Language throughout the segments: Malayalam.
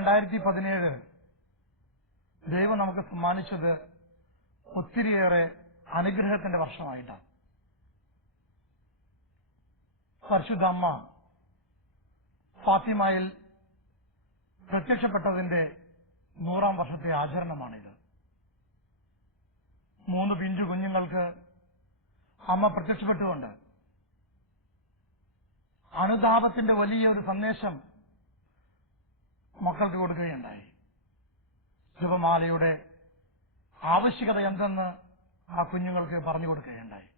രണ്ടായിരത്തി പതിനേഴ് ദൈവം നമുക്ക് സമ്മാനിച്ചത് ഒത്തിരിയേറെ അനുഗ്രഹത്തിന്റെ വർഷമായിട്ടാണ്. പരിശുദ്ധ അമ്മ ഫാത്തിമയിൽ പ്രത്യക്ഷപ്പെട്ടതിന്റെ നൂറാം വർഷത്തെ ആചരണമാണിത്. മൂന്ന് പിഞ്ചു കുഞ്ഞുങ്ങൾക്ക് അമ്മ പ്രത്യക്ഷപ്പെട്ടുകൊണ്ട് അനുതാപത്തിന്റെ വലിയ ഒരു സന്ദേശം മക്കൾക്ക് കൊടുക്കുകയുണ്ടായി. ജപമാലയുടെ ആവശ്യകത എന്തെന്ന് ആ കുഞ്ഞുങ്ങൾക്ക് പറഞ്ഞു കൊടുക്കുകയുണ്ടായി.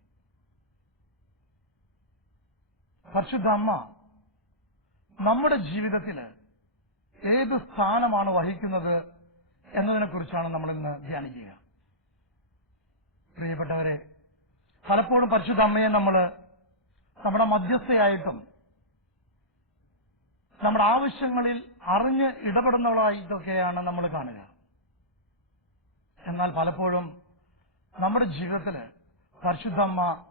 പരിശുദ്ധ അമ്മ നമ്മുടെ ജീവിതത്തിൽ ഏത് സ്ഥാനമാണ് വഹിക്കുന്നത് എന്നതിനെക്കുറിച്ചാണ് നമ്മൾ ഇന്ന് ധ്യാനിക്കുക. പ്രിയപ്പെട്ടവരെ പലപ്പോഴും പരിശുദ്ധ അമ്മയെ നമ്മൾ നമ്മുടെ മധ്യസ്ഥയായിട്ടും നമ്മുടെ ആവശ്യങ്ങളിൽ അറിഞ്ഞ് ഇടപെടുന്നവളായി ഇതൊക്കെയാണ് നമ്മൾ കാണുക. എന്നാൽ പലപ്പോഴും നമ്മുടെ ജീവിതത്തിൽ പരിശുദ്ധമ്മ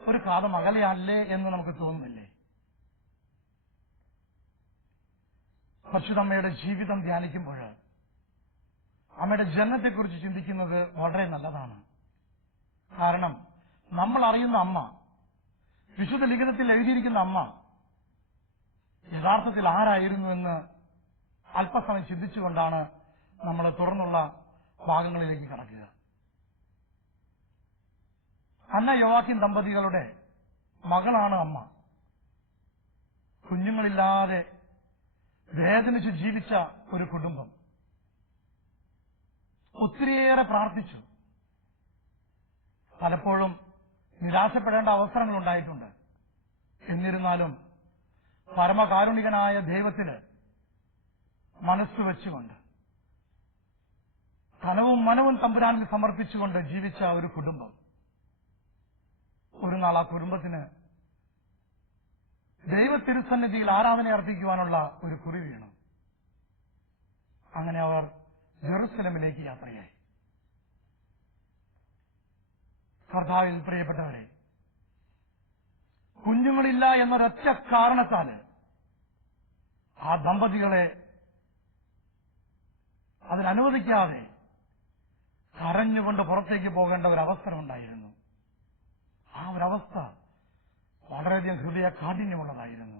ഒരു കാതം അകലെയല്ലേ എന്ന് നമുക്ക് തോന്നുന്നില്ലേ? പരിശുദ്ധമ്മയുടെ ജീവിതം ധ്യാനിക്കുമ്പോൾ അമ്മയുടെ ജനനത്തെക്കുറിച്ച് ചിന്തിക്കുന്നത് വളരെ നല്ലതാണ്. കാരണം നമ്മൾ അറിയുന്ന അമ്മ വിശുദ്ധ ലിഖിതത്തിൽ എഴുതിയിരിക്കുന്ന അമ്മ യഥാർത്ഥത്തിൽ ആരായിരുന്നു എന്ന് അല്പസമയം ചിന്തിച്ചുകൊണ്ടാണ് നമ്മൾ തുറന്നുള്ള ഭാഗങ്ങളിലേക്ക് കടക്കുക. അന്ന യോവാക്കിൻ ദമ്പതികളുടെ മകളാണ് അമ്മ. കുഞ്ഞുങ്ങളില്ലാതെ വേദനിച്ച് ജീവിച്ച ഒരു കുടുംബം. ഒത്തിരിയേറെ പ്രാർത്ഥിച്ചു. പലപ്പോഴും നിരാശപ്പെടേണ്ട അവസരങ്ങൾ ഉണ്ടായിട്ടുണ്ട്. എന്നിരുന്നാലും പരമകാരുണികനായ ദൈവത്തിന് മനസ്സ് വെച്ചുകൊണ്ട് ധനവും മനവും തമ്പുരാനിൽ സമർപ്പിച്ചുകൊണ്ട് ജീവിച്ച ഒരു കുടുംബം ഒരു നാൾ ആ കുടുംബത്തിന് ദൈവ തിരുസന്നിധിയിൽ ആരാധന അർപ്പിക്കുവാനുള്ള ഒരു കുറി വീണു. അങ്ങനെ അവർ ജെറുസലമിലേക്ക് യാത്രയായി. കർത്താവിൽ പ്രിയപ്പെട്ടവരെ കുഞ്ഞുങ്ങളില്ല എന്നൊരൊറ്റ കാരണത്താൽ ആ ദമ്പതികളെ അതിനനുവദിക്കാതെ കരഞ്ഞുകൊണ്ട് പുറത്തേക്ക് പോകേണ്ട ഒരു അവസരമുണ്ടായിരുന്നു ആ ഒരവസ്ഥ വളരെയധികം ഹൃദയ കാഠിന്യമുള്ളതായിരുന്നു.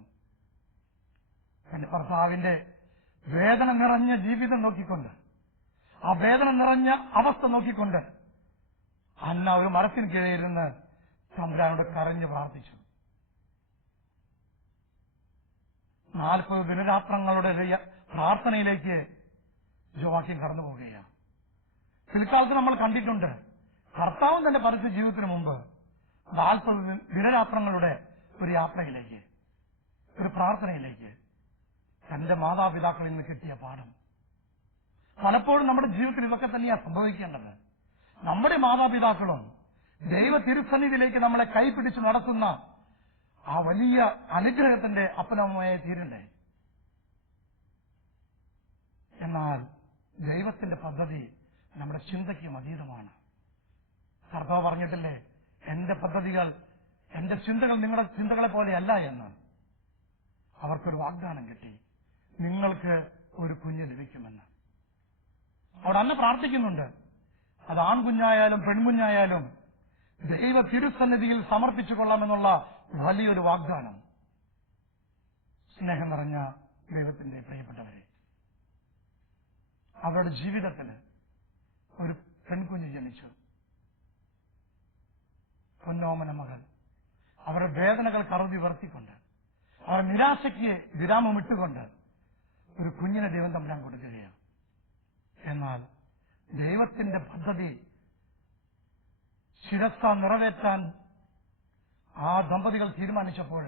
എന്റെ ഭർത്താവിന്റെ വേദന നിറഞ്ഞ ജീവിതം നോക്കിക്കൊണ്ട് ആ വേദന നിറഞ്ഞ അവസ്ഥ നോക്കിക്കൊണ്ട് അന്ന ഒരു മരത്തിന് കീഴിലിരുന്ന് തമ്പുരാനോട് കരഞ്ഞ് പ്രാർത്ഥിച്ചു. നാൽപ്പത് ദിനരാത്രങ്ങളുടെ പ്രാർത്ഥനയിലേക്ക് ജോവാക്യം കടന്നു പോവുകയാണ്. പിൽക്കാലത്ത് നമ്മൾ കണ്ടിട്ടുണ്ട് കർത്താവും തന്റെ പരസ്യ ജീവിതത്തിന് മുമ്പ് നാൽപ്പത് ദിനരാത്രങ്ങളുടെ ഒരു യാത്രയിലേക്ക് ഒരു പ്രാർത്ഥനയിലേക്ക് തന്റെ മാതാപിതാക്കളിൽ നിന്ന് കിട്ടിയ പാഠം. പലപ്പോഴും നമ്മുടെ ജീവിതത്തിൽ ഇതൊക്കെ തന്നെയാണ് സംഭവിക്കേണ്ടത്. നമ്മുടെ മാതാപിതാക്കളും ദൈവ തിരുസന്നിധിയിലേക്ക് നമ്മളെ കൈപിടിച്ച് നടത്തുന്ന ആ വലിയ അനുഗ്രഹത്തിന്റെ അപ്പനമ്മയെ തീരണ്ടേ? എന്നാൽ ദൈവത്തിന്റെ പദ്ധതി നമ്മുടെ ചിന്തയ്ക്ക് അതീതമാണ്. കർത്താവ് പറഞ്ഞിട്ടില്ലേ എന്റെ പദ്ധതികൾ എന്റെ ചിന്തകൾ നിങ്ങളുടെ ചിന്തകളെ പോലെയല്ല എന്ന്. അവർക്കൊരു വാഗ്ദാനം കിട്ടി. നിങ്ങൾക്ക് ഒരു കുഞ്ഞ് ലഭിക്കുമെന്ന്. അവിടെ അന്ന് പ്രാർത്ഥിക്കുന്നുണ്ട്. അത് ആൺകുഞ്ഞായാലും പെൺകുഞ്ഞായാലും ദൈവ തിരുസന്നിധിയിൽ സമർപ്പിച്ചു കൊള്ളാമെന്നുള്ള വലിയൊരു വാഗ്ദാനം. സ്നേഹം നിറഞ്ഞ ദൈവത്തിന്റെ പ്രിയപ്പെട്ടവരെ അവരുടെ ജീവിതത്തിന് ഒരു പെൺകുഞ്ഞ് ജനിച്ചു. പൊന്നോമന മകൻ അവരുടെ വേദനകൾ കറുതി വർത്തിക്കൊണ്ട് അവരുടെ നിരാശയ്ക്ക് വിരാമമിട്ടുകൊണ്ട് ഒരു കുഞ്ഞിനെ ദൈവം തമ്പുരാൻ കൊടുക്കുകയാണ്. എന്നാൽ ദൈവത്തിന്റെ പദ്ധതി ശിരസ്ഥ നിറവേറ്റാൻ ആ ദമ്പതികൾ തീരുമാനിച്ചപ്പോൾ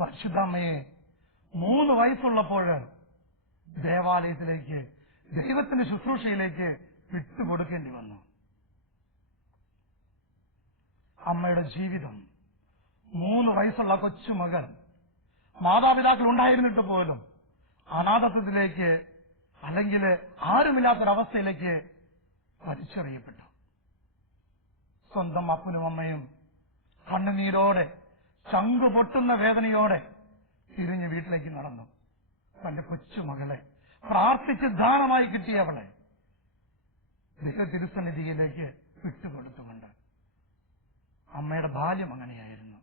പരിശുദ്ധമ്മയെ മൂന്ന് വയസ്സുള്ളപ്പോൾ ദേവാലയത്തിലേക്ക് ദൈവത്തിന്റെ ശുശ്രൂഷയിലേക്ക് വിട്ടുകൊടുക്കേണ്ടി വന്നു. അമ്മയുടെ ജീവിതം മൂന്ന് വയസ്സുള്ള കൊച്ചുമകൻ മാതാപിതാക്കൾ ഉണ്ടായിരുന്നിട്ട് പോലും അനാഥത്വത്തിലേക്ക് അല്ലെങ്കിൽ ആരുമില്ലാത്തൊരവസ്ഥയിലേക്ക് വലിച്ചെറിയപ്പെട്ടു. സ്വന്തം അപ്പനും അമ്മയും കണ്ണുനീരോടെ ചങ്കു പൊട്ടുന്ന വേദനയോടെ തിരിഞ്ഞ് വീട്ടിലേക്ക് നടന്നു. തന്റെ കൊച്ചുമകളെ പ്രാർത്ഥിച്ച് ദാനമായി കിട്ടിയ അവളെ തിരുസന്നിധിയിലേക്ക് വിട്ടുകൊടുത്തുകൊണ്ട് അമ്മയുടെ ബാല്യം അങ്ങനെയായിരുന്നു.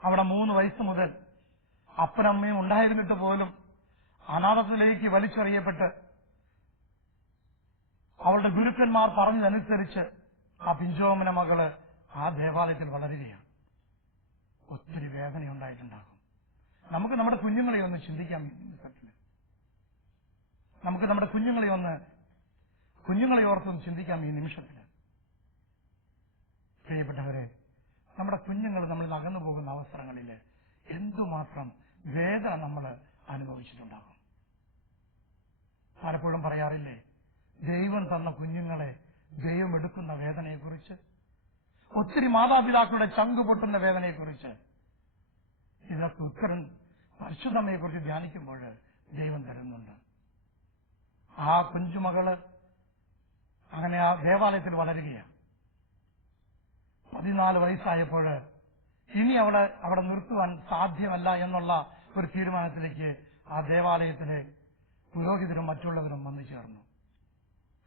അവിടെ മൂന്ന് വയസ്സ് മുതൽ അപ്പനമ്മയും ഉണ്ടായിരുന്നിട്ട് പോലും അനാഥത്തിലേക്ക് വലിച്ചെറിയപ്പെട്ട് അവളുടെ ഗുരുക്കന്മാർ പറഞ്ഞതനുസരിച്ച് ആ പിഞ്ചോമന മകൾ ആ ദേവാലയത്തിൽ വളരുകയാണ്. ഒത്തിരി വേദന ഉണ്ടായിട്ടുണ്ടാകും. നമുക്ക് നമ്മുടെ കുഞ്ഞുങ്ങളെ ഒന്ന് ചിന്തിക്കാം നമുക്ക് നമ്മുടെ കുഞ്ഞുങ്ങളെ ഒന്ന് കുഞ്ഞുങ്ങളെ ഓർത്തൊന്ന് ചിന്തിക്കാം ഈ നിമിഷത്തിൽ. പ്രിയപ്പെട്ടവരെ നമ്മുടെ കുഞ്ഞുങ്ങൾ നമ്മൾ അകന്നു പോകുന്ന അവസരങ്ങളിൽ എന്തുമാത്രം വേദന നമ്മൾ അനുഭവിച്ചിട്ടുണ്ടാകും? പലപ്പോഴും പറയാറില്ലേ ദൈവം തന്ന കുഞ്ഞുങ്ങളെ ദൈവം എടുക്കുന്ന വേദനയെക്കുറിച്ച് ഒത്തിരി മാതാപിതാക്കളുടെ ചങ്ക് പൊട്ടുന്ന വേദനയെക്കുറിച്ച് ഇതൊക്കെ ഉത്തരം പരിശുദ്ധമ്മയെക്കുറിച്ച് ധ്യാനിക്കുമ്പോൾ ദൈവം തരുന്നുണ്ട്. ആ കുഞ്ചുമകൾ അങ്ങനെ ആ ദേവാലയത്തിൽ വളരുകയാണ്. പതിനാല് വയസ്സായപ്പോൾ ഇനി അവിടെ അവിടെ നിർത്തുവാൻ സാധ്യമല്ല എന്നുള്ള ഒരു തീരുമാനത്തിലേക്ക് ആ ദേവാലയത്തിലെ പുരോഹിതരും മറ്റുള്ളവരും വന്നു ചേർന്നു.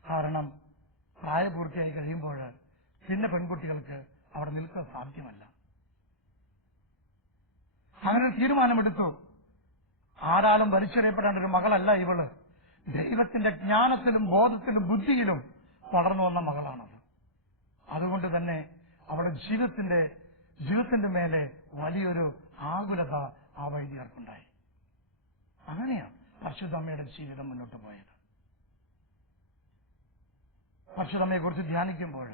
കാരണം പ്രായപൂർത്തിയായി കഴിയുമ്പോൾ പിന്നെ പെൺകുട്ടികൾക്ക് അവിടെ നിൽക്കാൻ സാധ്യമല്ല. അങ്ങനെ തീരുമാനമെടുത്തു. ആരാലും വലിച്ചെറിയപ്പെടേണ്ട ഒരു മകളല്ല ഇവൾ. ദൈവത്തിന്റെ ജ്ഞാനത്തിലും ബോധത്തിലും ബുദ്ധിയിലും വളർന്നു വന്ന മകളാണത് അതുകൊണ്ട് തന്നെ അവളുടെ ജീവിതത്തിന്റെ ജീവിതത്തിന്റെ മേലെ വലിയൊരു ആകുലത ആ വൈദികർക്കുണ്ടായി അങ്ങനെയാണ് പരിശുദ്ധമ്മയുടെ ജീവിതം മുന്നോട്ട് പോയത്. പരിശുദ്ധമ്മയെ കുറിച്ച് ധ്യാനിക്കുമ്പോൾ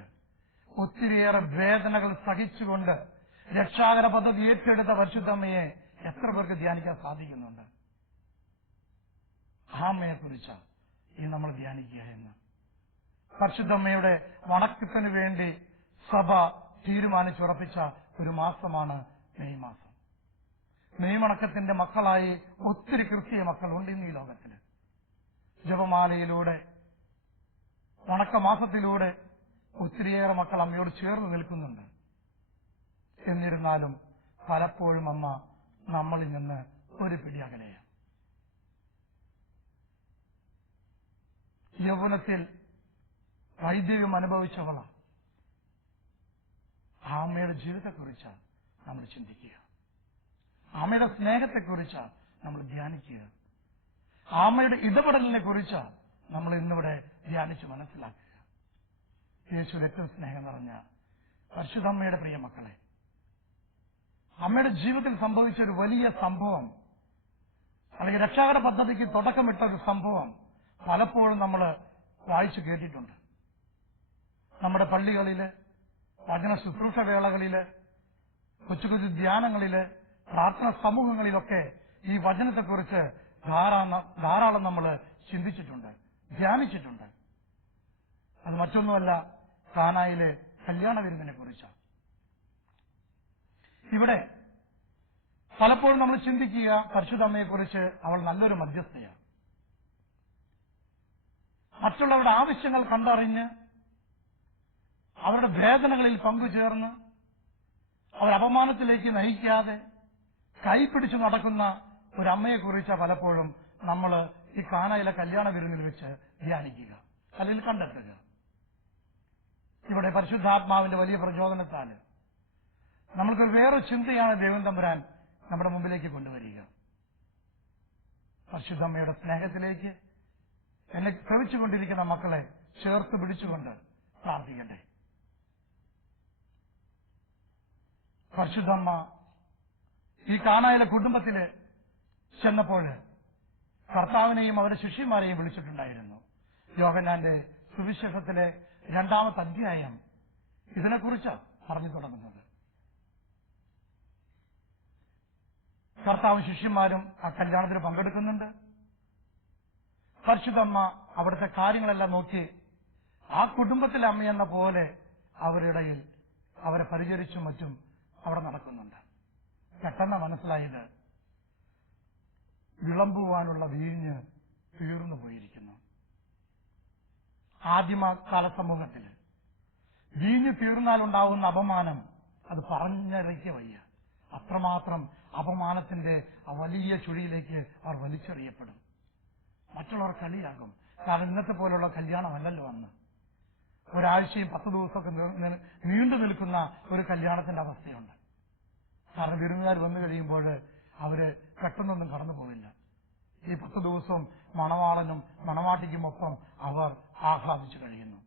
ഒത്തിരിയേറെ വേദനകൾ സഹിച്ചുകൊണ്ട് രക്ഷാകര പദ്ധതി ഏറ്റെടുത്ത പരിശുദ്ധമ്മയെ എത്ര പേർക്ക് ധ്യാനിക്കാൻ സാധിക്കുന്നുണ്ട്? അമ്മയെ കുറിച്ചാണ് ഈ നമ്മൾ ധ്യാനിക്കുക എന്ന്. പരിശുദ്ധമ്മയുടെ വണക്കത്തിന് വേണ്ടി സഭ തീരുമാനിച്ചുറപ്പിച്ച ഒരു മാസമാണ് മെയ് മാസം. മെയ് വണക്കത്തിന്റെ മക്കളായി ഒത്തിരി ക്രിസ്തീയ മക്കളുണ്ട് ഇന്ന് ഈ ലോകത്തിൽ ജപമാലയിലൂടെ വണക്കമാസത്തിലൂടെ ഒത്തിരിയേറെ മക്കൾ അമ്മയോട് ചേർന്ന് നിൽക്കുന്നുണ്ട്. എന്നിരുന്നാലും പലപ്പോഴും അമ്മ നമ്മളിൽ നിന്ന് ഒരു പിടി അകലെയാണ്. യൗവനത്തിൽ വൈദ്യം അനുഭവിച്ചവളാണ് ആ അമ്മയുടെ ജീവിതത്തെക്കുറിച്ചാണ് നമ്മൾ ചിന്തിക്കുക. അമ്മയുടെ സ്നേഹത്തെക്കുറിച്ചാണ് നമ്മൾ ധ്യാനിക്കുക. ആമയുടെ ഇടപെടലിനെ കുറിച്ചാണ് നമ്മൾ ഇന്നിവിടെ ധ്യാനിച്ച് മനസ്സിലാക്കുക. യേശു ഏറ്റവും സ്നേഹം നിറഞ്ഞ പരിശുദ്ധമ്മയുടെ പ്രിയ മക്കളെ അമ്മയുടെ ജീവിതത്തിൽ സംഭവിച്ച ഒരു വലിയ സംഭവം അല്ലെങ്കിൽ രക്ഷാകര പദ്ധതിക്ക് തുടക്കമിട്ട ഒരു സംഭവം പലപ്പോഴും നമ്മൾ വായിച്ചു കേട്ടിട്ടുണ്ട്. നമ്മുടെ പള്ളികളിൽ വചന ശുശ്രൂഷ വേളകളിൽ കൊച്ചു കൊച്ചു ധ്യാനങ്ങളിൽ പ്രാർത്ഥന സമൂഹങ്ങളിലൊക്കെ ഈ വചനത്തെക്കുറിച്ച് ധാരാളം ധാരാളം നമ്മൾ ചിന്തിച്ചിട്ടുണ്ട്. ധ്യാനിച്ചിട്ടുണ്ട്. അത് മറ്റൊന്നുമല്ല കാനായിലെ കല്യാണ വിരുന്നിനെ കുറിച്ചാണ്. ഇവിടെ പലപ്പോഴും നമ്മൾ ചിന്തിക്കുക പരിശുദ്ധമ്മയെക്കുറിച്ച് അവൾ നല്ലൊരു മധ്യസ്ഥയാണ്. മറ്റുള്ളവരുടെ ആവശ്യങ്ങൾ കണ്ടറിഞ്ഞ് അവരുടെ വേദനകളിൽ പങ്കുചേർന്ന് അവരപമാനത്തിലേക്ക് നയിക്കാതെ കൈപിടിച്ചു നടക്കുന്ന ഒരു അമ്മയെക്കുറിച്ച് പലപ്പോഴും നമ്മൾ ഈ കാനയിലെ കല്യാണ വിരുന്നിൽ വെച്ച് ധ്യാനിക്കുക അല്ലെങ്കിൽ കണ്ടെത്തുക. ഇവിടെ പരിശുദ്ധാത്മാവിന്റെ വലിയ പ്രചോദനത്താൽ നമ്മൾക്ക് വേറെ ചിന്തയാണ് ദൈവം തമ്പുരാൻ നമ്മുടെ മുമ്പിലേക്ക് കൊണ്ടുവരിക. പരിശുദ്ധമ്മയുടെ സ്നേഹത്തിലേക്ക് എന്നെ ശ്രമിച്ചുകൊണ്ടിരിക്കുന്ന മക്കളെ ചേർത്ത് പിടിച്ചുകൊണ്ട് പ്രാർത്ഥിക്കട്ടെ. പരിശുദ്ധമ്മ ഈ കാനായിലെ കുടുംബത്തിൽ ചെന്നപ്പോൾ കർത്താവിനെയും അവരുടെ ശിഷ്യന്മാരെയും വിളിച്ചിട്ടുണ്ടായിരുന്നു. യോഹന്നാന്റെ സുവിശേഷത്തിലെ രണ്ടാമത്തെ അധ്യായം ഇതിനെക്കുറിച്ച് പറഞ്ഞു തുടങ്ങുന്നത്. കർത്താവും ശിഷ്യന്മാരും ആ കല്യാണത്തിന് പങ്കെടുക്കുന്നുണ്ട്. പരിശുദ്ധമ്മ അവിടുത്തെ കാര്യങ്ങളെല്ലാം നോക്കി ആ കുടുംബത്തിലെ അമ്മയെന്ന പോലെ അവരിടയിൽ അവരെ പരിചരിച്ചും മറ്റും അവിടെ നടക്കുന്നുണ്ട്. പെട്ടെന്ന് മനസ്സിലായത് വിളമ്പുവാനുള്ള വീഞ്ഞ് തീർന്നു പോയിരിക്കുന്നു. ആദിമകാല സമൂഹത്തിൽ വീഞ്ഞ് തീർന്നാലുണ്ടാവുന്ന അപമാനം അത് പറഞ്ഞറിയിക്ക വയ്യ. അത്രമാത്രം അപമാനത്തിന്റെ വലിയ ചുഴിയിലേക്ക് അവർ വലിച്ചെറിയപ്പെടും. മറ്റുള്ളവർ കളിയാകും. കാരണം ഇന്നത്തെ പോലുള്ള കല്യാണമല്ലല്ലോ അന്ന്. ഒരാഴ്ചയും പത്ത് ദിവസമൊക്കെ നീണ്ടു നിൽക്കുന്ന ഒരു കല്യാണത്തിന്റെ അവസ്ഥയുണ്ട്. കാരണം വിരുന്നുകാർ വന്നു കഴിയുമ്പോൾ അവർ പെട്ടെന്നൊന്നും കടന്നു പോവില്ല. ഈ പത്ത് ദിവസവും മണവാളനും മണവാട്ടിക്കുമൊപ്പം അവർ ആഹ്ലാദിച്ചു കഴിയുന്നു.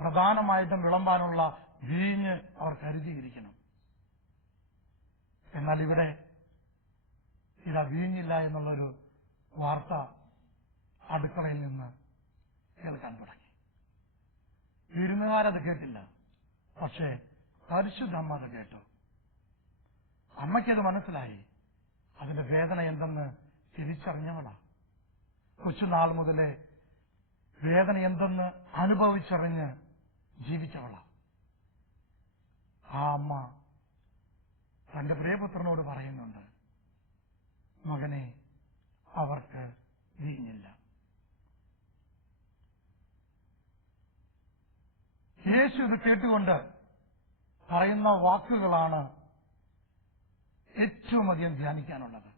പ്രധാനമായിട്ടും വിളമ്പാനുള്ള വീഞ്ഞ് അവർ കരുതിയിരിക്കണം എന്നാൽ ഇവിടെ ഇതാ വീഞ്ഞില്ല എന്നുള്ളൊരു വാർത്ത അടുക്കളയിൽ നിന്ന് കേൾക്കാൻ തുടങ്ങി. വിരുന്നുകാരത് കേട്ടില്ല. പക്ഷേ പരിശുദ്ധ അമ്മ അത് കേട്ടു. അമ്മയ്ക്കത് മനസ്സിലായി. അതിന്റെ വേദന എന്തെന്ന് തിരിച്ചറിഞ്ഞവളാ. കൊച്ചുനാൾ മുതലേ വേദന എന്തെന്ന് അനുഭവിച്ചറിഞ്ഞ് ജീവിച്ചവളാ. ആ അമ്മ തന്റെ പ്രിയപുത്രനോട് പറയുന്നുണ്ട് മകനെ അവർക്ക് വീഞ്ഞില്ല. യേശു ഇത് കേട്ടുകൊണ്ട് പറയുന്ന വാക്കുകളാണ് ഏറ്റവും അധികം ധ്യാനിക്കാനുള്ളത്.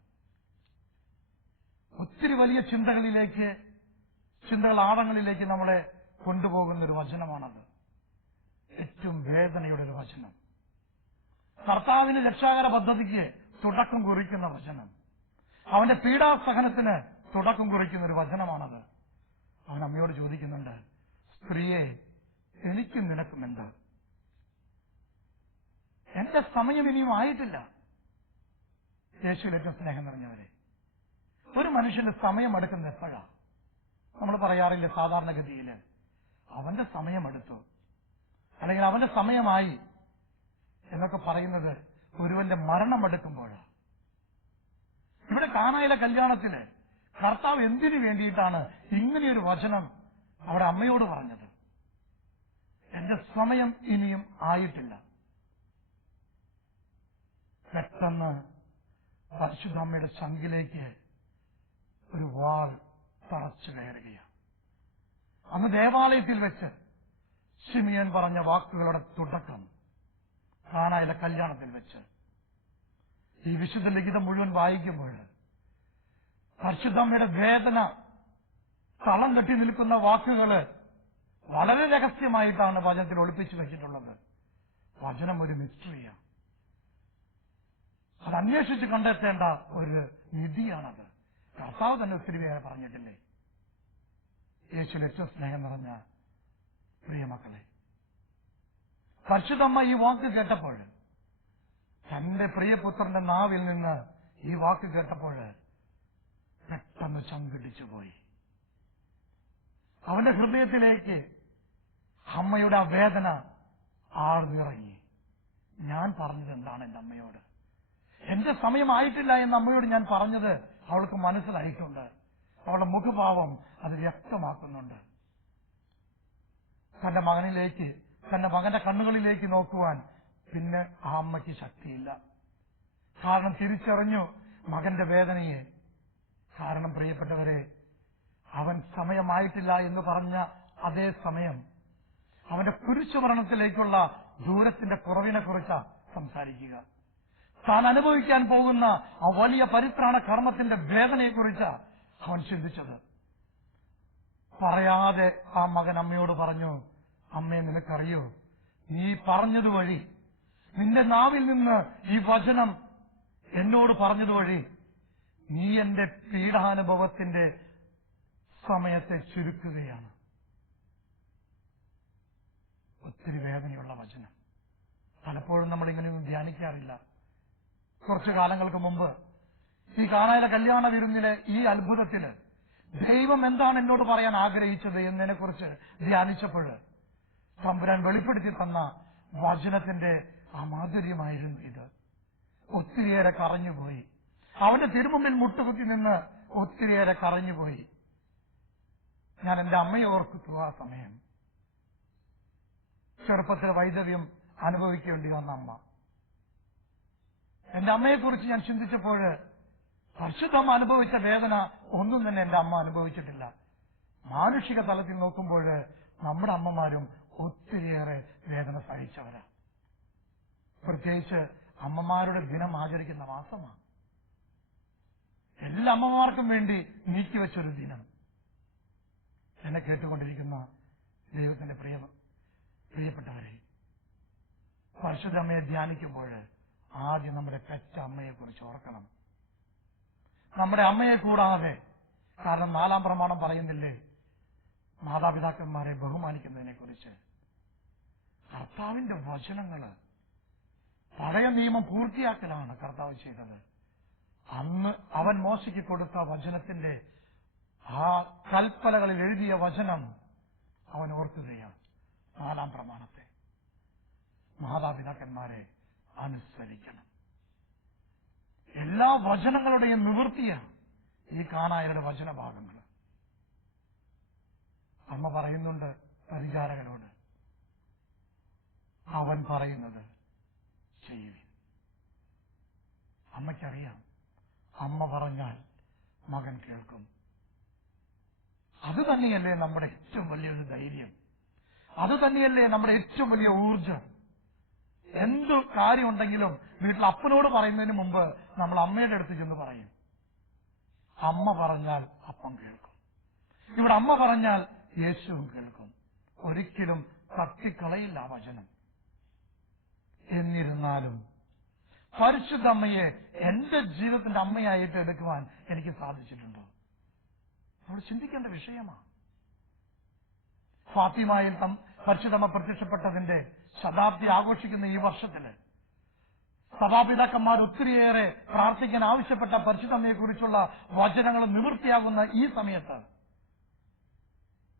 ഒത്തിരി വലിയ ചിന്തകളിലേക്ക് ചിന്തകൾ ആഴങ്ങളിലേക്ക് നമ്മളെ കൊണ്ടുപോകുന്ന ഒരു വചനമാണത്. ഏറ്റവും വേദനയുടെ ഒരു വചനം. കർത്താവിന് രക്ഷാകര പദ്ധതിക്ക് തുടക്കം കുറിക്കുന്ന വചനം. അവന്റെ പീഡാസഹനത്തിന് തുടക്കം കുറിക്കുന്ന ഒരു വചനമാണത്. അവൻ അമ്മയോട് ചോദിക്കുന്നുണ്ട് സ്ത്രീയെ എനിക്കും നിനക്കും എന്താ? എന്റെ സമയം ഇനിയും ആയിട്ടില്ല. യേശുവിൽ ഏറ്റവും സ്നേഹം നിറഞ്ഞവരെ. ഒരു മനുഷ്യന് സമയം എടുക്കുന്ന എപ്പോഴാ? നമ്മൾ പറയാറില്ല സാധാരണഗതിയിൽ. അവന്റെ സമയമെടുത്തു അല്ലെങ്കിൽ അവന്റെ സമയമായി എന്നൊക്കെ പറയുന്നത് ഒരുവന്റെ മരണം എടുക്കുമ്പോഴാണ് ഇവിടെ കാനായിലെ കല്യാണത്തിന് കർത്താവ് എന്തിനു വേണ്ടിയിട്ടാണ് ഇങ്ങനെയൊരു വചനം അവിടെ അമ്മയോട് പറഞ്ഞത്? എന്റെ സമയം ഇനിയും ആയിട്ടില്ല. പെട്ടെന്ന് പരിശുദ്ധമ്മയുടെ ചങ്കിലേക്ക് ഒരു വാൾ തറച്ചു കയറുകയാണ്. അന്ന് ദേവാലയത്തിൽ വെച്ച് സിമിയൻ പറഞ്ഞ വാക്കുകളുടെ തുടക്കം കാനായിലെ കല്യാണത്തിൽ വെച്ച്. ഈ വിശുദ്ധ ലിഖിതം മുഴുവൻ വായിക്കുമ്പോൾ പരിശുദ്ധമ്മയുടെ വേദന തളം കെട്ടി നിൽക്കുന്ന വാക്കുകൾ വളരെ രഹസ്യമായിട്ടാണ് വചനത്തിൽ ഒളിപ്പിച്ചു വെച്ചിട്ടുള്ളത്. വചനം ഒരു മിസ്റ്ററിയാണ് അന്വേഷിച്ച് കണ്ടെത്തേണ്ട ഒരു നിധിയാണത്. കർത്താവ് തന്നെ ഒത്തിരി പേരെ പറഞ്ഞിട്ടില്ലേ? യേശുവിൽ ഏറ്റവും സ്നേഹം നിറഞ്ഞ പ്രിയമക്കളെ പരിശുദ്ധമ്മ ഈ വാക്ക് കേട്ടപ്പോൾ തന്റെ പ്രിയപുത്രന്റെ നാവിൽ നിന്ന് ഈ വാക്ക് കേട്ടപ്പോൾ പെട്ടെന്ന് ചങ്കിടിച്ചു പോയി. അവന്റെ ഹൃദയത്തിലേക്ക് അമ്മയുടെ ആ വേദന ആർന്നിറങ്ങി. ഞാൻ പറഞ്ഞത് എന്താണ് എന്റെ അമ്മയോട്? എന്റെ സമയമായിട്ടില്ല എന്ന് അമ്മയോട് ഞാൻ പറഞ്ഞത് അവൾക്ക് മനസ്സിലായിട്ടുണ്ട്. അവളുടെ മുഖഭാവം അത് വ്യക്തമാക്കുന്നുണ്ട്. തന്റെ മകനിലേക്ക് തന്റെ മകന്റെ കണ്ണുകളിലേക്ക് നോക്കുവാൻ പിന്നെ ആ അമ്മയ്ക്ക് ശക്തിയില്ല. കാരണം തിരിച്ചറിഞ്ഞു മകന്റെ വേദനയെ. കാരണം പ്രിയപ്പെട്ടവരെ അവൻ സമയമായിട്ടില്ല എന്ന് പറഞ്ഞ അതേ സമയം അവന്റെ കുരിശുമരണത്തിലേക്കുള്ള ദൂരത്തിന്റെ കുറവിനെ കുറിച്ചാണ് സംസാരിക്കുക. താൻ അനുഭവിക്കാൻ പോകുന്ന ആ വലിയ പരിത്രാണ കർമ്മത്തിന്റെ വേദനയെക്കുറിച്ച് അവൻ ചിന്തിച്ചത്. പറയാതെ ആ മകൻ അമ്മയോട് പറഞ്ഞു അമ്മേ നിനക്കറിയോ? നീ പറഞ്ഞതുവഴി നിന്റെ നാവിൽ നിന്ന് ഈ വചനം എന്നോട് പറഞ്ഞതുവഴി നീ എന്റെ പീഡാനുഭവത്തിന്റെ സമയത്തെ ചുരുക്കുകയാണ്. ഒത്തിരി വേദനയുള്ള വചനം. പലപ്പോഴും നമ്മൾ ഇങ്ങനെയൊന്നും ധ്യാനിക്കാറില്ല. കുറച്ചു കാലങ്ങൾക്ക് മുമ്പ്. ഈ കാണായിലെ കല്യാണ വിരുന്നിലെ ഈ അത്ഭുതത്തിന് ദൈവം എന്താണ് എന്നോട് പറയാൻ ആഗ്രഹിച്ചത് എന്നതിനെ കുറിച്ച് ധ്യാനിച്ചപ്പോൾ തമ്പുരാൻ വെളിപ്പെടുത്തി തന്ന വചനത്തിന്റെ ആ മാധുര്യമായിരുന്നു ഇത്. ഒത്തിരിയേറെ കറഞ്ഞുപോയി അവന്റെ തിരുമുമ്പിൽ മുട്ടുകുത്തി നിന്ന് ഒത്തിരിയേറെ കറഞ്ഞുപോയി ഞാൻ എന്റെ അമ്മയെ ഓർക്കുന്നു ആ സമയം. ചെറുപ്പത്തിൽ വൈദവ്യം അനുഭവിക്കേണ്ടി വന്ന അമ്മ. എന്റെ അമ്മയെക്കുറിച്ച് ഞാൻ ചിന്തിച്ചപ്പോൾ പരിശുദ്ധം അനുഭവിച്ച വേദന ഒന്നും തന്നെ എന്റെ അമ്മ അനുഭവിച്ചിട്ടില്ല. മാനുഷിക തലത്തിൽ നോക്കുമ്പോൾ നമ്മുടെ അമ്മമാരും ഒത്തിരിയേറെ വേദന സഹിച്ചവരാണ് പ്രത്യേകിച്ച് അമ്മമാരുടെ ദിനം ആചരിക്കുന്ന മാസമാണ്. എല്ലാ അമ്മമാർക്കും വേണ്ടി നീക്കിവെച്ചൊരു ദിനം. എന്നെ കേട്ടുകൊണ്ടിരിക്കുന്ന ദൈവത്തിന്റെ പ്രിയ പ്രിയപ്പെട്ടവരെ പരിശുദ്ധമ്മയെ ധ്യാനിക്കുമ്പോൾ ആദ്യം നമ്മുടെ പെറ്റ അമ്മയെ കുറിച്ച് ഓർക്കണം. നമ്മുടെ അമ്മയെ കൂടാതെ കാരണം നാലാം പ്രമാണം പറയുന്നില്ലേ? മാതാപിതാക്കന്മാരെ ബഹുമാനിക്കുന്നതിനെ കുറിച്ച് കർത്താവിന്റെ വചനങ്ങൾ പഴയ നിയമം പൂർത്തിയാക്കലാണ് കർത്താവ് ചെയ്തത്. അന്ന് അവൻ മോശയ്ക്ക് കൊടുത്ത വചനത്തിന്റെ ആ കൽപ്പലകളിൽ എഴുതിയ വചനം അവൻ ഓർക്കുകയാണ് നാലാം പ്രമാണത്തെ. മാതാപിതാക്കന്മാരെ അനുസരിക്കണം. എല്ലാ വചനങ്ങളുടെയും നിവൃത്തിയാണ് ഈ കാണായരുടെ വചനഭാഗങ്ങൾ. അമ്മ പറയുന്നുണ്ട് പരിചാരകനോട് അവൻ പറയുന്നത് ചെയ്യുവിൻ. അമ്മയ്ക്കറിയാം അമ്മ പറഞ്ഞാൽ മകൻ കേൾക്കും. അത് തന്നെയല്ലേ നമ്മുടെ ഏറ്റവും വലിയൊരു ധൈര്യം. അത് തന്നെയല്ലേ നമ്മുടെ ഏറ്റവും വലിയ ഊർജം എന്ത് കാര്യമുണ്ടെങ്കിലും വീട്ടിൽ അപ്പനോട് പറയുന്നതിന് മുമ്പ് നമ്മൾ അമ്മയുടെ അടുത്ത് ചെന്ന് പറയും. അമ്മ പറഞ്ഞാൽ അപ്പം കേൾക്കും. ഇവിടെ അമ്മ പറഞ്ഞാൽ യേശുവും കേൾക്കും. ഒരിക്കലും തട്ടിക്കളയില്ല വചനം. എന്നിരുന്നാലും പരിശുദ്ധ അമ്മയെ എന്റെ ജീവിതത്തിന്റെ അമ്മയായിട്ട് എടുക്കുവാൻ എനിക്ക് സാധിച്ചിട്ടുണ്ടോ? നമ്മൾ ചിന്തിക്കേണ്ട വിഷയമാണ്. ഫാത്തിമായിൽ തം- പരിശുദ്ധമ്മ പ്രത്യക്ഷപ്പെട്ടതിന്റെ ശതാബ്ദി ആഘോഷിക്കുന്ന ഈ വർഷത്തിൽ സഭാപിതാക്കന്മാർ ഒത്തിരിയേറെ പ്രാർത്ഥിക്കാൻ ആവശ്യപ്പെട്ട പരിശുദ്ധമ്മയെക്കുറിച്ചുള്ള വചനങ്ങൾ നിവൃത്തിയാകുന്ന ഈ സമയത്ത്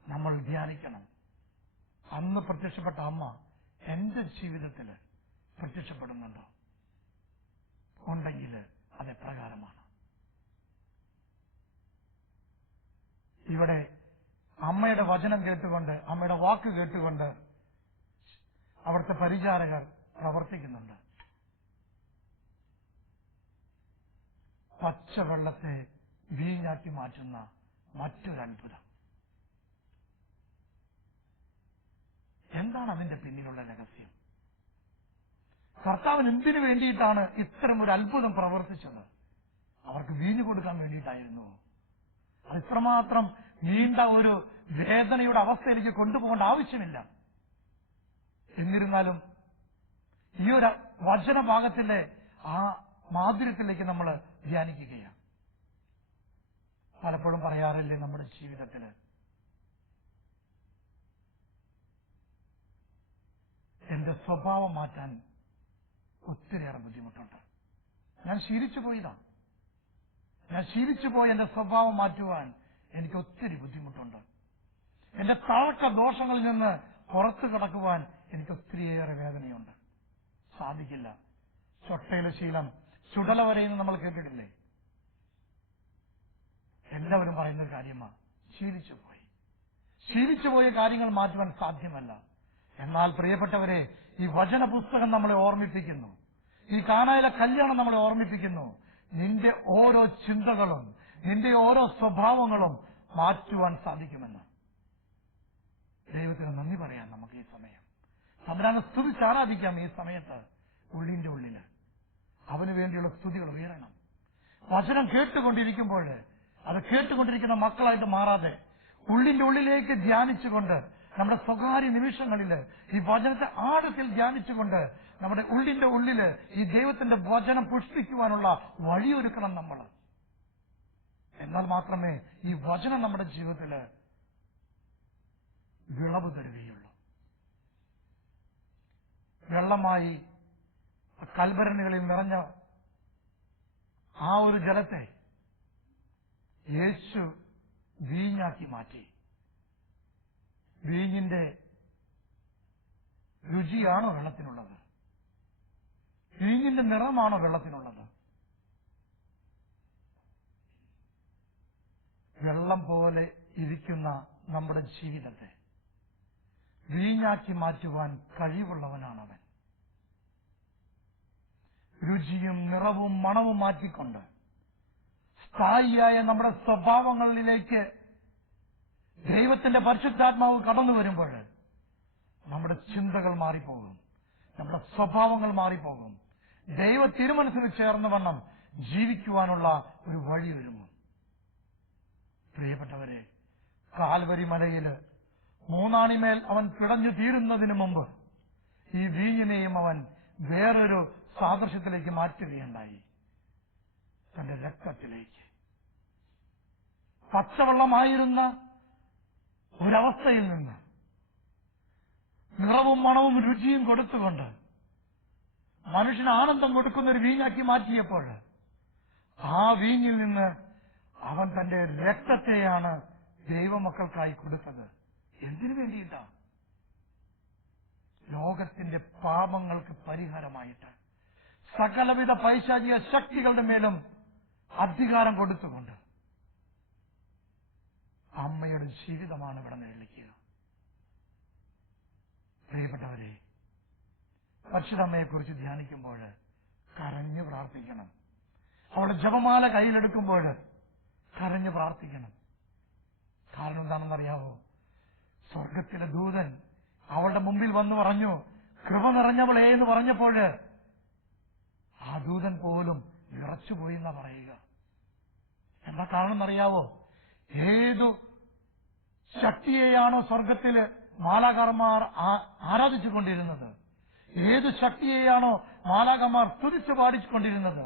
നമ്മൾ ധ്യാനിക്കണം. അന്ന് പ്രത്യക്ഷപ്പെട്ട അമ്മ എന്റെ ജീവിതത്തിൽ പ്രത്യക്ഷപ്പെടുന്നുണ്ടോ? ഉണ്ടെങ്കിൽ അത് പ്രകാരമാണ് ഇവിടെ അമ്മയുടെ വചനം കേട്ടുകൊണ്ട് അമ്മയുടെ വാക്ക് കേട്ടുകൊണ്ട് അവിടുത്തെ പരിചാരകർ പ്രവർത്തിക്കുന്നുണ്ട്. പച്ചവെള്ളത്തെ വീഞ്ഞാക്കി മാറ്റുന്ന മറ്റൊരു അത്ഭുതം. എന്താണ് അതിന്റെ പിന്നിലുള്ള രഹസ്യം? കർത്താവിന് എന്തിനു വേണ്ടിയിട്ടാണ് ഇത്തരം ഒരു അത്ഭുതം പ്രവർത്തിച്ചത്? അവർക്ക് വീഞ്ഞു കൊടുക്കാൻ വേണ്ടിയിട്ടായിരുന്നു. അത് ഇത്രമാത്രം നീണ്ട ഒരു വേദനയുടെ അവസ്ഥയിലേക്ക് കൊണ്ടുപോകേണ്ട ആവശ്യമില്ല. എന്നിരുന്നാലും ഈ ഒരു വചനഭാഗത്തിലെ ആ മാധുര്യത്തിലേക്ക് നമ്മൾ ധ്യാനിക്കുകയാണ്. പലപ്പോഴും പറയാറില്ലേ നമ്മുടെ ജീവിതത്തിൽ? എന്റെ സ്വഭാവം മാറ്റാൻ ഒത്തിരിയേറെ ബുദ്ധിമുട്ടുണ്ട്. ഞാൻ ശീലിച്ചു പോയതാണ്. ഞാൻ ശീലിച്ചു പോയ എന്റെ സ്വഭാവം മാറ്റുവാൻ എനിക്ക് ഒത്തിരി ബുദ്ധിമുട്ടുണ്ട്. എന്റെ തഴക്ക ദോഷങ്ങളിൽ നിന്ന് പുറത്തു കടക്കുവാൻ എനിക്ക് ഒത്തിരിയേറെ വേദനയുണ്ട്. സാധിക്കില്ല. ചൊട്ടയിലെ ശീലം. ചുടല വരെയെന്ന് നമ്മൾ കേട്ടിട്ടില്ലേ? എല്ലാവരും പറയുന്ന ഒരു കാര്യമാണ് ശീലിച്ചു പോയി ശീലിച്ചു പോയ കാര്യങ്ങൾ മാറ്റുവാൻ സാധ്യമല്ല. എന്നാൽ പ്രിയപ്പെട്ടവരെ ഈ വചന പുസ്തകം നമ്മളെ ഓർമ്മിപ്പിക്കുന്നു. ഈ കാനായിലെ കല്യാണം നമ്മളെ ഓർമ്മിപ്പിക്കുന്നു. നിന്റെ ഓരോ ചിന്തകളും നിന്റെ ഓരോ സ്വഭാവങ്ങളും മാറ്റുവാൻ സാധിക്കുമെന്ന്. ദൈവത്തിന് നന്ദി പറയാൻ നമുക്ക് ഈ സമയം. തമ്പുരാനെ സ്തുതിച്ച് ആരാധിക്കാം ഈ സമയത്ത് ഉള്ളിന്റെ ഉള്ളിൽ. അവന് വേണ്ടിയുള്ള സ്തുതികൾ ഉയരണം. വചനം കേട്ടുകൊണ്ടിരിക്കുമ്പോൾ അത് കേട്ടുകൊണ്ടിരിക്കുന്ന മക്കളായിട്ട് മാറാതെ ഉള്ളിന്റെ ഉള്ളിലേക്ക് ധ്യാനിച്ചുകൊണ്ട് നമ്മുടെ സ്വകാര്യ നിമിഷങ്ങളിൽ ഈ വചനത്തെ ആഴത്തിൽ ധ്യാനിച്ചുകൊണ്ട് നമ്മുടെ ഉള്ളിന്റെ ഉള്ളിൽ ഈ ദൈവത്തിന്റെ വചനം പുഷ്പിക്കുവാനുള്ള വഴിയൊരുക്കണം നമ്മൾ എന്നാൽ മാത്രമേ ഈ വചനം നമ്മുടെ ജീവിതത്തിൽ വിളവ് തരുകയുള്ളൂ. വെള്ളമായി കൽഭരണികളിൽ നിറഞ്ഞ ആ ഒരു ജലത്തെ യേശു വീഞ്ഞാക്കി മാറ്റി. വീഞ്ഞിന്റെ രുചിയാണോ വെള്ളത്തിനുള്ളത്? വീഞ്ഞിന്റെ നിറമാണോ വെള്ളത്തിനുള്ളത്? വെള്ളം പോലെ ഇരിക്കുന്ന നമ്മുടെ ജീവിതത്തെ വീഞ്ഞാക്കി മാറ്റുവാൻ കഴിവുള്ളവനാണ് അവൻ രുചിയും നിറവും മണവും മാറ്റിക്കൊണ്ട് സ്ഥായിയായ നമ്മുടെ സ്വഭാവങ്ങളിലേക്ക് ദൈവത്തിന്റെ പരിശുദ്ധാത്മാവ് കടന്നു വരുമ്പോൾ നമ്മുടെ ചിന്തകൾ മാറിപ്പോകും നമ്മുടെ സ്വഭാവങ്ങൾ മാറിപ്പോകും. ദൈവ തിരുമനസിന് ചേർന്ന വണ്ണം ജീവിക്കുവാനുള്ള ഒരു വഴി ഒരുങ്ങും പ്രിയപ്പെട്ടവരെ കാൽവരി മലയിൽ മൂന്നാണിമേൽ അവൻ പിടഞ്ഞു തീരുന്നതിന് മുമ്പ് ഈ വീഞ്ഞിനെയും അവൻ വേറൊരു സാദൃശ്യത്തിലേക്ക് മാറ്റുകയുണ്ടായി. തന്റെ രക്തത്തിലേക്ക്. പച്ചവെള്ളമായിരുന്ന ഒരവസ്ഥയിൽ നിന്ന് നിറവും മണവും രുചിയും കൊടുത്തുകൊണ്ട് മനുഷ്യന് ആനന്ദം കൊടുക്കുന്ന ഒരു വീഞ്ഞാക്കി മാറ്റിയപ്പോൾ ആ വീഞ്ഞിൽ നിന്ന് അവൻ തന്റെ രക്തത്തെയാണ് ദൈവമക്കൾക്കായി കൊടുത്തത്. എന്തിനു വേണ്ടിയിട്ടാ? ലോകത്തിന്റെ പാപങ്ങൾക്ക് പരിഹാരമായിട്ട് സകലവിധ പൈശാചിക ശക്തികളുടെ മേലും അധികാരം കൊടുത്തുകൊണ്ട് അമ്മയുടെ ജീവിതമാണ് ഇവിടെ നിഴലിക്കുക പ്രിയപ്പെട്ടവരെ പരിശുദ്ധമ്മയെക്കുറിച്ച് ധ്യാനിക്കുമ്പോൾ കരഞ്ഞു പ്രാർത്ഥിക്കണം. അവളുടെ ജപമാല കയ്യിലെടുക്കുമ്പോൾ കരഞ്ഞു പ്രാർത്ഥിക്കണം. കാരണം എന്താണെന്നറിയാവോ? സ്വർഗത്തിലെ ദൂതൻ അവളുടെ മുമ്പിൽ വന്നു പറഞ്ഞു കൃപ നിറഞ്ഞവളെ എന്ന് പറഞ്ഞപ്പോൾ ആ ദൂതൻ പോലും വിറച്ചുപോയി എന്നാ പറയുക. എന്താ കാരണം അറിയാവോ ഏതു ശക്തിയെയാണോ സ്വർഗത്തിൽ മാലാകർമാർ ആരാധിച്ചുകൊണ്ടിരുന്നത്? ഏത് ശക്തിയെയാണോ മാലാകന്മാർ സ്തുതിച്ചു പാടിച്ചുകൊണ്ടിരുന്നത്?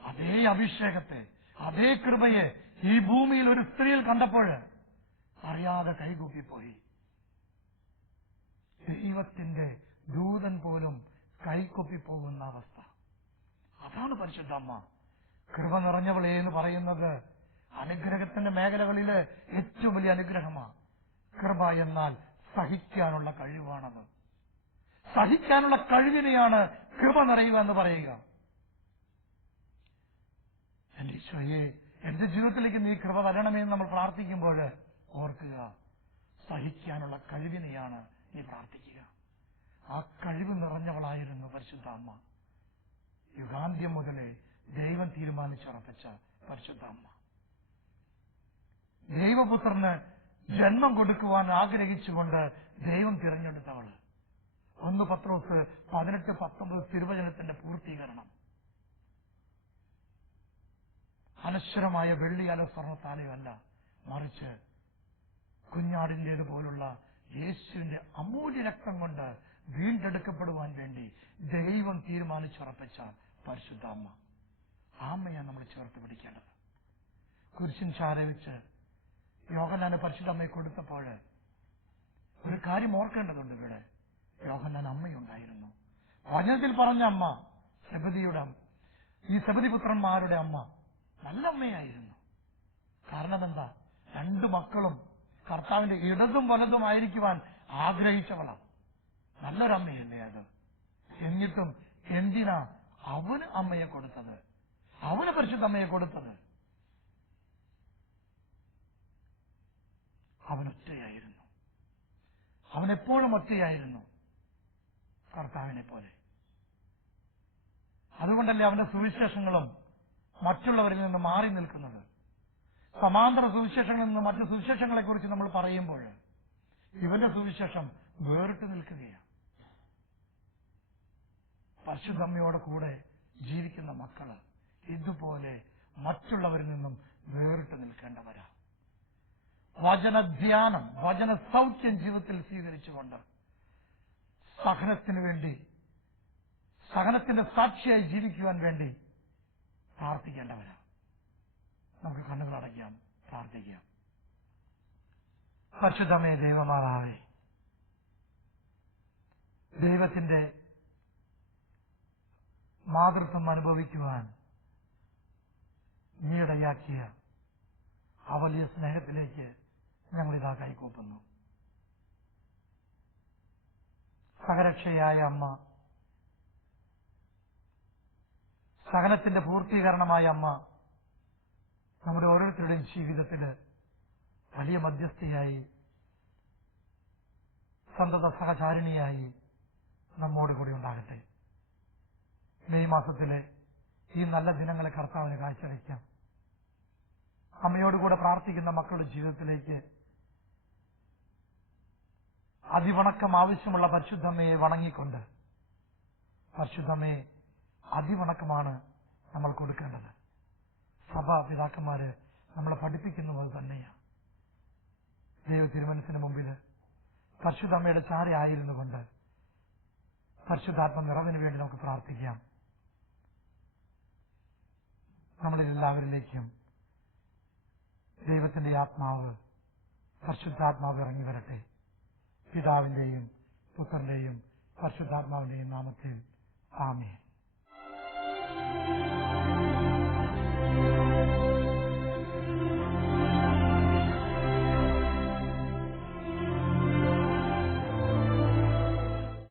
അതേ അഭിഷേകത്തെ അതേ കൃപയെ ഈ ഭൂമിയിൽ ഒരു സ്ത്രീയിൽ കണ്ടപ്പോൾ അറിയാതെ കൈകൂപ്പിപ്പോയി ദൈവത്തിന്റെ ദൂതൻ പോലും കൈകൊപ്പിപ്പോകുന്ന അവസ്ഥ. അതാണ് പരിശുദ്ധ അമ്മ. കൃപ നിറഞ്ഞവളെ എന്ന് പറയുന്നത് അനുഗ്രഹത്തിന്റെ മേഖലകളിൽ ഏറ്റവും വലിയ അനുഗ്രഹമാണ് കൃപ എന്നാൽ സഹിക്കാനുള്ള കഴിവാണത്. സഹിക്കാനുള്ള കഴിവിനെയാണ് കൃപ നിറയുക എന്ന് പറയുക. എന്റെ ഈശോയെ എന്റെ ജീവിതത്തിലേക്ക് നീ കൃപ തരണമേ എന്ന് നമ്മൾ പ്രാർത്ഥിക്കുമ്പോൾ ഓർക്കുക. സഹിക്കാനുള്ള കഴിവിനെയാണ് നീ പ്രാർത്ഥിക്കുക. ആ കഴിവ് നിറഞ്ഞവളായിരുന്നു പരിശുദ്ധ അമ്മ യുഗാന്ത്യം മുതലേ ദൈവം തീരുമാനിച്ചുറപ്പിച്ച പരിശുദ്ധ അമ്മ ദൈവപുത്രന് ജന്മം കൊടുക്കുവാൻ ആഗ്രഹിച്ചുകൊണ്ട് ദൈവം തിരഞ്ഞെടുത്തവൾ. ഒന്ന് പത്രോസ് പതിനെട്ട് പത്തൊമ്പത് തിരുവചനത്തിന്റെ പൂർത്തീകരണം. അനശ്വരമായ വെള്ളി അല സ്വർണത്താലെയല്ല മറിച്ച് കുഞ്ഞാടിന്റേത് പോലുള്ള യേശുവിന്റെ അമൂല്യ രക്തം കൊണ്ട് വീണ്ടെടുക്കപ്പെടുവാൻ വേണ്ടി ദൈവം തീരുമാനിച്ചുറപ്പിച്ച പരിശുദ്ധ അമ്മ. ആ അമ്മയാണ് നമ്മൾ ചേർത്ത് പിടിക്കേണ്ടത്. കുരിശിൻ ചാരവിച്ച് യോഗനാന് പരിശുദ്ധ അമ്മയെ കൊടുത്തപ്പോൾ ഒരു കാര്യം ഓർക്കേണ്ടതുണ്ട് ഇവിടെ. യോഹന്നാൻ അമ്മയുണ്ടായിരുന്നു. വചനത്തിൽ പറഞ്ഞ അമ്മ സബതിയുടെ. ഈ സെബദി പുത്രന്മാരുടെ അമ്മ നല്ല അമ്മയായിരുന്നു. കാരണം എന്താ? രണ്ടു മക്കളും കർത്താവിന്റെ ഇടതും വലതുമായിരിക്കുവാൻ ആഗ്രഹിച്ചവളാണ്. നല്ലൊരമ്മയല്ലേ അത്? എന്നിട്ടും എന്തിനാ അവന് അമ്മയെ കൊടുത്തത്? അവന് പരിശുദ്ധ അമ്മയെ കൊടുത്തത് അവനൊറ്റയായിരുന്നു അവനെപ്പോഴും ഒറ്റയായിരുന്നു കർത്താവിനെ പോലെ. അതുകൊണ്ടല്ലേ അവന്റെ സുവിശേഷങ്ങളും മറ്റുള്ളവരിൽ നിന്ന് മാറി നിൽക്കുന്നത്. സമാന്തര സുവിശേഷങ്ങളിൽ നിന്ന് മറ്റു സുവിശേഷങ്ങളെ കുറിച്ച് നമ്മൾ പറയുമ്പോൾ ഇവന്റെ സുവിശേഷം വേറിട്ട് നിൽക്കുകയാണ്. പരിശുദ്ധമ്മയോടെ കൂടെ ജീവിക്കുന്ന മക്കൾ ഇതുപോലെ മറ്റുള്ളവരിൽ നിന്നും വേറിട്ട് നിൽക്കേണ്ടവരാ. വചനധ്യാനം വചന സൗഖ്യം ജീവിതത്തിൽ സ്വീകരിച്ചുകൊണ്ട് സഹനത്തിന് വേണ്ടി സഹനത്തിന്റെ സാക്ഷിയായി ജീവിക്കുവാൻ വേണ്ടി പ്രാർത്ഥിക്കേണ്ടവരാ. നമുക്ക് കണ്ണുകൾ അടയ്ക്കാം പ്രാർത്ഥിക്കാം. പരിശുദ്ധമേ ദൈവമാതാവേ ദൈവത്തിന്റെ മാതൃത്വം അനുഭവിക്കുവാൻ ഈയിടയാക്കിയ ആ വലിയ സ്നേഹത്തിലേക്ക് ഞങ്ങളിതാ കൈകൂപ്പുന്നു. സഹരക്ഷയായ അമ്മ സഹനത്തിന്റെ പൂർത്തീകരണമായ അമ്മ നമ്മുടെ ഓരോരുത്തരുടെയും ജീവിതത്തിൽ വലിയ മധ്യസ്ഥയായി സന്തത സഹചാരിണിയായി നമ്മോട് കൂടി ഉണ്ടാകട്ടെ. മെയ് മാസത്തിലെ ഈ നല്ല ദിനങ്ങളെ കർത്താവിന് കാഴ്ചവെക്കാം. അമ്മയോടുകൂടെ പ്രാർത്ഥിക്കുന്ന മക്കളുടെ ജീവിതത്തിലേക്ക് അതിവണക്കം ആവശ്യമുള്ള പരിശുദ്ധമ്മയെ വണങ്ങിക്കൊണ്ട് പരിശുദ്ധമ്മയെ അതിവണക്കമാണ് നമ്മൾ കൊടുക്കേണ്ടത്. സഭ പിതാക്കന്മാര് നമ്മളെ പഠിപ്പിക്കുന്നത് തന്നെയാണ് ദൈവ തിരുമനസിന് മുമ്പിൽ പരിശുദ്ധമ്മയുടെ ചാര ആയിരുന്നു കൊണ്ട് പരിശുദ്ധാത്മ നിറവിന് വേണ്ടി നമുക്ക് പ്രാർത്ഥിക്കാം. നമ്മളിൽ എല്ലാവരിലേക്കും ദൈവത്തിന്റെ ആത്മാവ് പരിശുദ്ധാത്മാവ് ഇറങ്ങി വരട്ടെ. പിതാവിന്റെയും പുത്രന്റെയും പരിശുദ്ധാത്മാവിന്റെയും നാമത്തിൽ ആമേ